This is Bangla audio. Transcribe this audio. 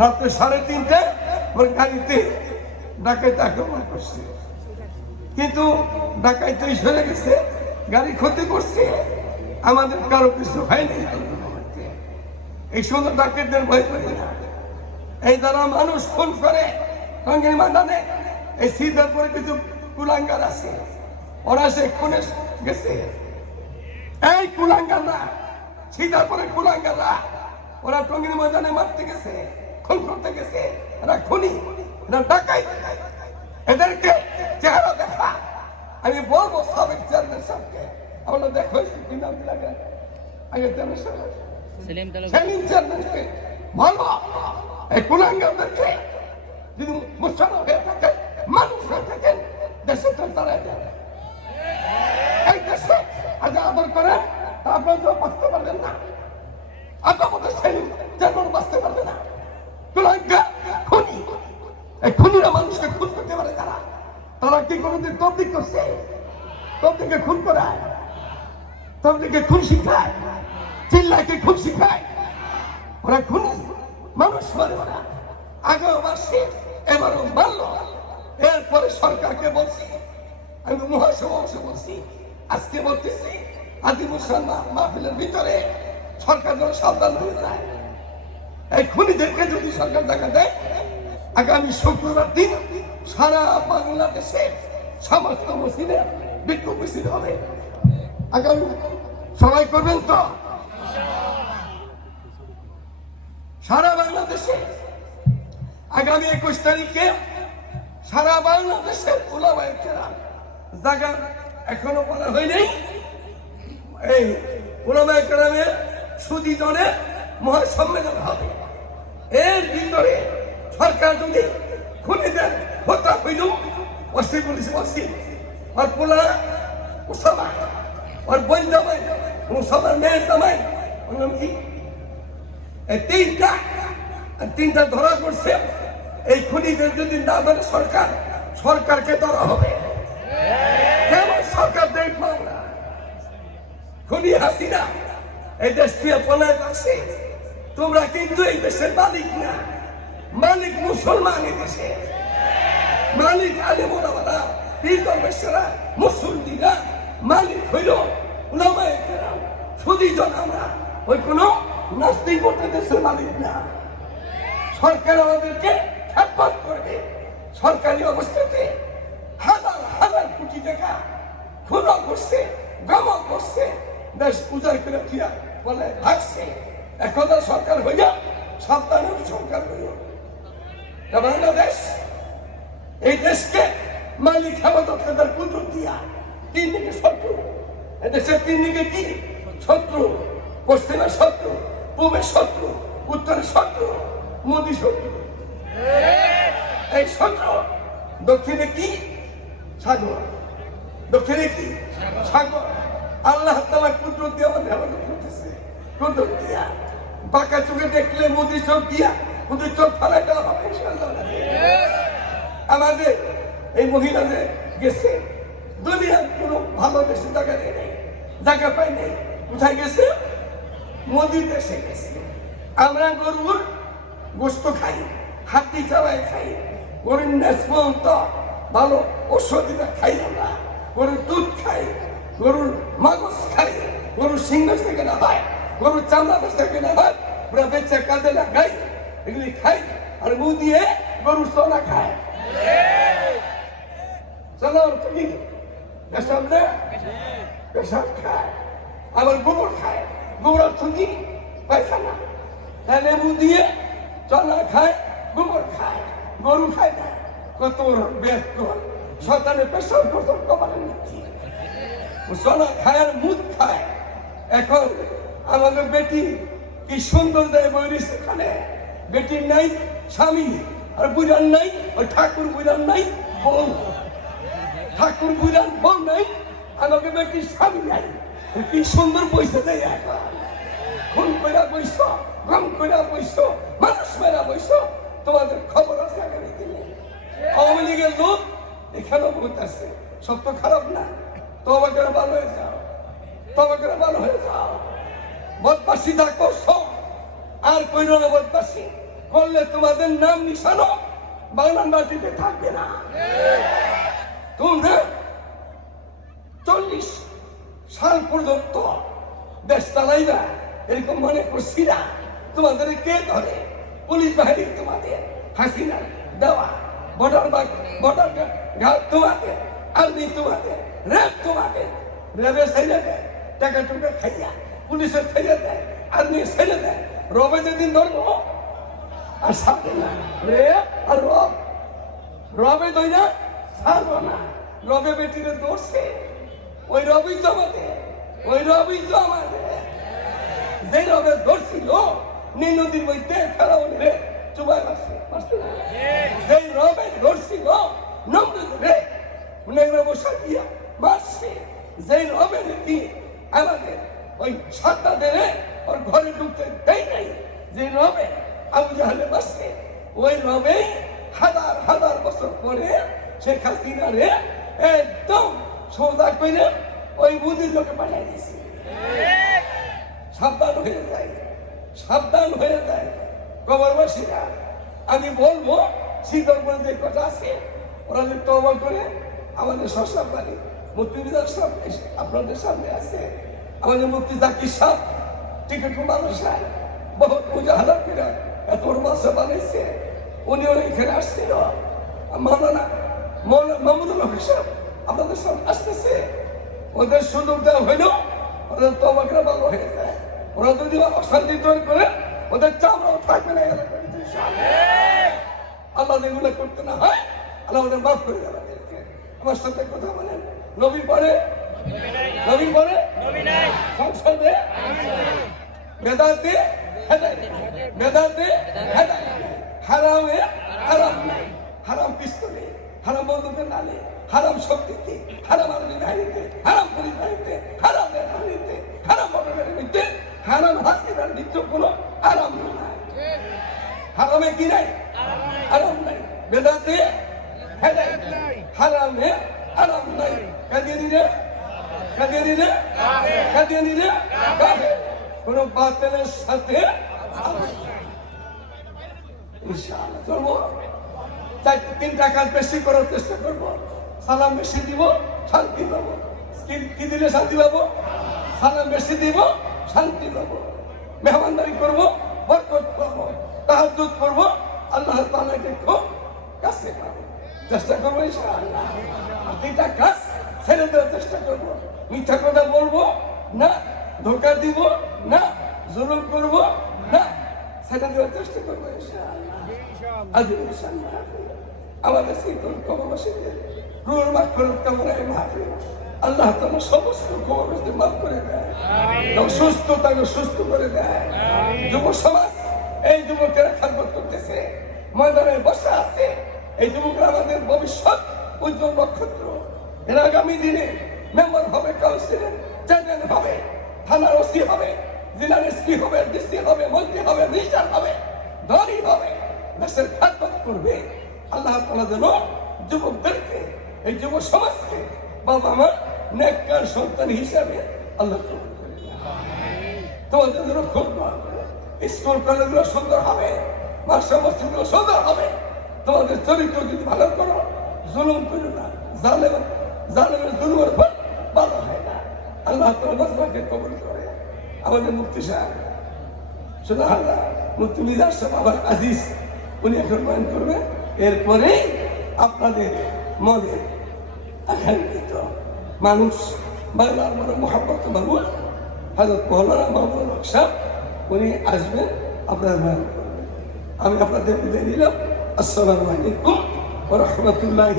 রাত্রে 3:30 ওর গাড়িতে ডাকাইত আক্রমণ করছে, কিন্তু ডাকাইত সরে গেছে, গাড়ি ক্ষতি করছে, আমাদের কারো কিছু হয়নি। এই সময় ডাকাতদের ভয় করি না। এই যারা মানুষ খুন করে টঙ্গীর ময়দানে, এই সিদ্ধার পরে কিছু কুলাঙ্গার আছে, ওরা সে খুনে গেছে। এই কুলাঙ্গাররা, সিদ্ধার পরে কুলাঙ্গাররা, ওরা টঙ্গীর ময়দানে মারতে গেছে, খুন করতে গেছে। এরা খুনি, এরা ডাকাই। এদেরকে চেহারা দেখা আমি বলবো সাবেক চেয়ারম্যান সাহেবকে, আমরা দেখো আগে সেলিম চেয়ারম্যানকে বলবো, এই কুলাঙ্গারদেরকে যদি মুসলমান হয়ে থাকে, মানুষ হয়ে থাকেন, দেশে তারা এই দেশে আজ আদর করে, তারপরে তো বাঁচতে পারবেন না। আপনার সেলিম চেয়ারম্যান বাঁচতে পারবে না। কুলাঙ্গার খুনি, এই খুনিরা মানুষকে খুন করতে পারে। তারা কি কোনোদিন তবলিগ করছে? তবলিগে খুন করায়, তবলিগে খুন শিখায়, চিল্লাকে খুন শিখায়। ওরা খুন মানুষ মারে, ওরা আগেও মারছে, এবারও মারল। এরপরে সরকারকে বলছি, আমি মহাসমাবেশে বলছি, আজকে বলতেছি, আদি মুসলমান মাহফিলের ভিতরে সরকার যেন সাবধান হয়ে যায়। এই খুনিদেরকে যদি সরকার দেখা দেয়, আগামী শুক্রবার দিন সারা বাংলাদেশে সমস্ত মসজিদে বিক্ষোভ মিছিল হবে। আগামী সবাই করবেন তো? সারা বাংলাদেশে আগামী 21 তারিখে সারা বাংলাদেশের উলামায়ে কেরাম জায়গা এখনো বলা হয়নি। এই উলামায়ে কেরামের সুদীজনে মহাসম্মেলন হবে। এর ভিতরে সরকার যদি খুনিদের হত্যা হইল, অস্ত্রী পুলিশ অস্ত্রী, আর পোলা ওসামা, আর বোন জামাই, ওসামার মেয়ের জামাই, কি এই তিনটা ধরা করছে। এই খুনিদের যদি না ধরে সরকার, সরকারকে ধরা হবে। কেমন সরকার দেখবো আমরা? খুনি হাসিনা এই দেশ থেকে পলায় আসছে। তোমরা কিন্তু এই দেশের মালিক না, মালিক মুসলমান। এই দেশে মালিক আলেম ওলামারা, পীর দরবেশরা, মুসল্লিরা মালিক হইল উলামায়ে কেরাম, সুদীজন। আমরা ওই কোনো নাস্তিক করতে দেশের মালিক না। সরকার আমাদেরকে খেদমত করবে। সরকারি অবস্থাতে হাজার হাজার কোটি টাকা খুন করছে, গমন করছে, দেশ উজাড় করে দিয়া বলে ভাগছে। একদা সরকার হইয়া সাবধানের সরকার হইল বাংলাদেশ। এই দেশকে মালিক হেফাজতের কুদরত দিয়া তিন দিকে শত্রু। এদেশের তিন দিকে কি শত্রু? পশ্চিমের শত্রু, পূবের শত্রু, উত্তরের শত্রু, মোদী শত্রু। এই শত্রু দক্ষিণে কি? সাগর। দক্ষিণে কি? সাগর। আল্লাহ তাআলা কুদরত দিয়ে আমাদের হেফাজত করতেছে। কুদরত দিয়া বাঁকা চোখে দেখলে মোদী চোখ দিয়া মোদী চোখ ফালাই দেওয়া হবে ইনশাআল্লাহ। আমাদের এই মহিলাদের গেছে দুনিয়ার কোনো ভালো দেশে জায়গা নেই, জায়গা পাই নেই। কোথায় গেছে? মোদী দেশে গেছে। আমরা গরুর গোস্ত খাই, হাতি চালাই খাই, গরুর ন্যাসমন্ত ভালো ঔষধিটা খাই, আমরা গরুর দুধ খাই, গরুর মাগজ খাই, গরুর সিংহ থেকে না হয়, গরুর চামড়া বেচা কেনা হয়, ওরা বেচা কাজে লাগাই, এগুলি খাই। আর মুখ দিয়ে গরুর সোনা খায়। পেশাব খায়, আবার গোবর খায়। গোবর অর্থ কি? পায়খানা। তাহলে মুখ দিয়ে চনা খায়, গোবর খায়, গরু খায় না। কত বেশ কর সন্তানের পেশাব গোসল কমানো নিচ্ছি। চনা খায় আর মুখ খায়। এখন আমাদের বেটি কি সুন্দর দেয় বৈরি, সেখানে বেটির নাই স্বামী, আর বুড়ার নাই ওই ঠাকুর, বুড়ার নাই বউ, ঠাকুর বুড়ার বউ নাই, আমাকে বেটির স্বামী নাই। কি সুন্দর পয়সা দেয়। এখন খুন কইরা বইস, গম কইরা বইস, মানুষ মেরা বইস। তোমাদের খবর আছে আগামী দিনে আওয়ামী লীগের লোক এখানেও বহুত আছে। সব তো খারাপ না। তবা করে ভালো হয়ে যাও, তবা করে ভালো হয়ে যাও। বদমাসি দা করছো আর কইরো না বদমাসি। করলে তোমাদের নাম নিশানো বাংলার মাটিতে থাকবে না। তোমরা 40 সাল পর্যন্ত দেশ চালাইবা এরকম মনে করছি না। তোমাদের কে ধরে? পুলিশ বাহিনী তোমাদের, হাসিনা দেওয়া, বর্ডার ঘাট তোমাদের, আর্মি তোমাদের, র্যাব তোমাদের। র্যাবের ছেড়ে দেয় টাকা টুকা খাইয়া, পুলিশের ছেড়ে দেয়, আর্মি ছেড়ে দেয়। রবে যেদিন ধরবো আর সাথে না রে আর রবে দই না ছাড়বো না। রবে বেটিরে দৌড়ছে, ওই রবি তো আমাদের, ওই রবি তো আমাদের। যে রবে ধরছিল নীল নদীর মধ্যে ফেরাউন রে চুবাই মারছে না। যেই রবে ধরছিল নমরুদ রে নেংরা বসা দিয়া মারছে। যেই রবে দিয়ে আমাদের ওই সাতটাদের ওর ঘরে ঢুকতে দেয় নাই, যে রবে আবু জাহালে মারছে, ওই রবে হাজার হাজার বছর পরে শেখ হাসিনা রে একদম সোজা করে ওই বুদ্ধির লোকে পাঠিয়ে দিয়েছে। সাবধান হয়ে যায়, সাবধান হয়ে যায় কবরবাসীরা। আমি বলবো শীতল যে কথা আছে ওরা যে তওবা করে আমাদের সরকার বাড়ি মুক্তিবিদার সব আপনাদের সামনে আছে। আমাদের মুক্তি জাকির সাহ টিকিট মানুষ বহুত মুজাহাদা করে এত বড় মাসা বানাইছে। উনিও এখানে আসছিল। মাওলানা মামুনুল হক সাহেব আপনাদের সামনে আসতেছে। ওদের সুযোগ দেওয়া হইল, ওদের তওবা করে ভালো হয়ে যায়। ওরা যদি অশান্তি তৈরি করে ওদের চামড়াও থাকবে না। আল্লাহ এগুলো করতে না হয়, আল্লাহ ওদের মাফ করে দেবে। আমার সাথে কথা বলেন, নবী পরে নবী পরে সংসদে বেদাতে বেদাতে হারামে হারাম নাই, হারাম পিস্তলে, হারাম বন্দুকের নালে, হারাম শক্তিতে, হারাম আর্মি বাহিনীতে, হারাম পুলিশ বাহিনীতে, হারাম বাহিনীতে, হারাম মোটরের মধ্যে, হারাম হাসিনার নিত্য কোনো হারাম নাই। হারামে কি নাই? হারাম নাই। বেদাতে হেদায়েত নাই, হারামে হারাম নাই। কাদিয়ানিরা কাদিয়ানিরা কাদিয়ানিরা কাফের। কোন বাতিলের সাথে ইনশাআল্লাহ চলবো। 3টা কাজ বেশি করার চেষ্টা করবো। সালাম বেশি দিব, শান্তি পাবো। কি দিলে শান্তি পাবো? সালাম বেশি দিব, শান্তি পাবো। মেহমানদারি করবো, বরকত পাবো। তাহাজ্জুদ করবো, আল্লাহ তাআলাকে খুব কাছে পাবো। চেষ্টা করবো ইনশাআল্লাহ। আর 3টা কাজ ছেড়ে দেওয়ার চেষ্টা করবো। মিথ্যা কথা বলবো না, ধোঁকা দিব না, জুলুম করবো না, ছেড়ে দেওয়ার চেষ্টা করবো ইনশাআল্লাহ। আজ ইনশাআল্লাহ আমাদের শীতল কবরবাসীদের রুহুল মাগফিরাত কামনায় মাহফিল আল্লাহ তাআলা সমস্ত কবরবাসীদের মাফ করে দেয়, সুস্থ তাকে সুস্থ করে দেয়। যুব সমাজ এই যুবকেরা খেদমত করতেছে, ময়দানে বসে আছে। এই যুবকরা আমাদের ভবিষ্যৎ উজ্জ্বল নক্ষত্র। এরা আগামী দিনে মেম্বার হবে, কাউন্সিলর, চেয়ারম্যান হবে, থানার ওসি হবে, জেলার এসপি হবে, ডিসি হবে, মন্ত্রী হবে, মিনিস্টার হবে, ধনী হবে, দেশের খেদমত করবে। আল্লাহ তাআলা যেন যুবকদেরকে, এই যুব সমাজকে বাবা মা নেককার সন্তান হিসাবে আল্লাহ কবুল করে। তোমাদের জন্য খুব স্কুল কলেজগুলো সুন্দর হবে, মাদ্রাসা মসজিদগুলো সুন্দর হবে। তোমাদের চরিত্র যদি ভালো করো, জুলুম করো না। জালেমের জুলুমের ফল ভালো হয় না। আল্লাহ তাআলা মাসবাকে কবুল করে। আমাদের মুফতি সাহেব সুবহানাল্লাহ, মুফতি মিজাজ সাহেব আবার আজিজ, উনি এখন বয়ান করবেন। এরপরে আপনাদের মনে আকাঙ্ক্ষিত মানুষ বাংলার বড় মহাব্বত বাবুল হযরত মাওলানা মামুনুল হক সাহেব উনি আসবেন, আপনার বয়ান করবেন। আমি আপনাদের বিদায় নিলাম। আসসালামু আলাইকুম ওয়া রাহমাতুল্লাহি।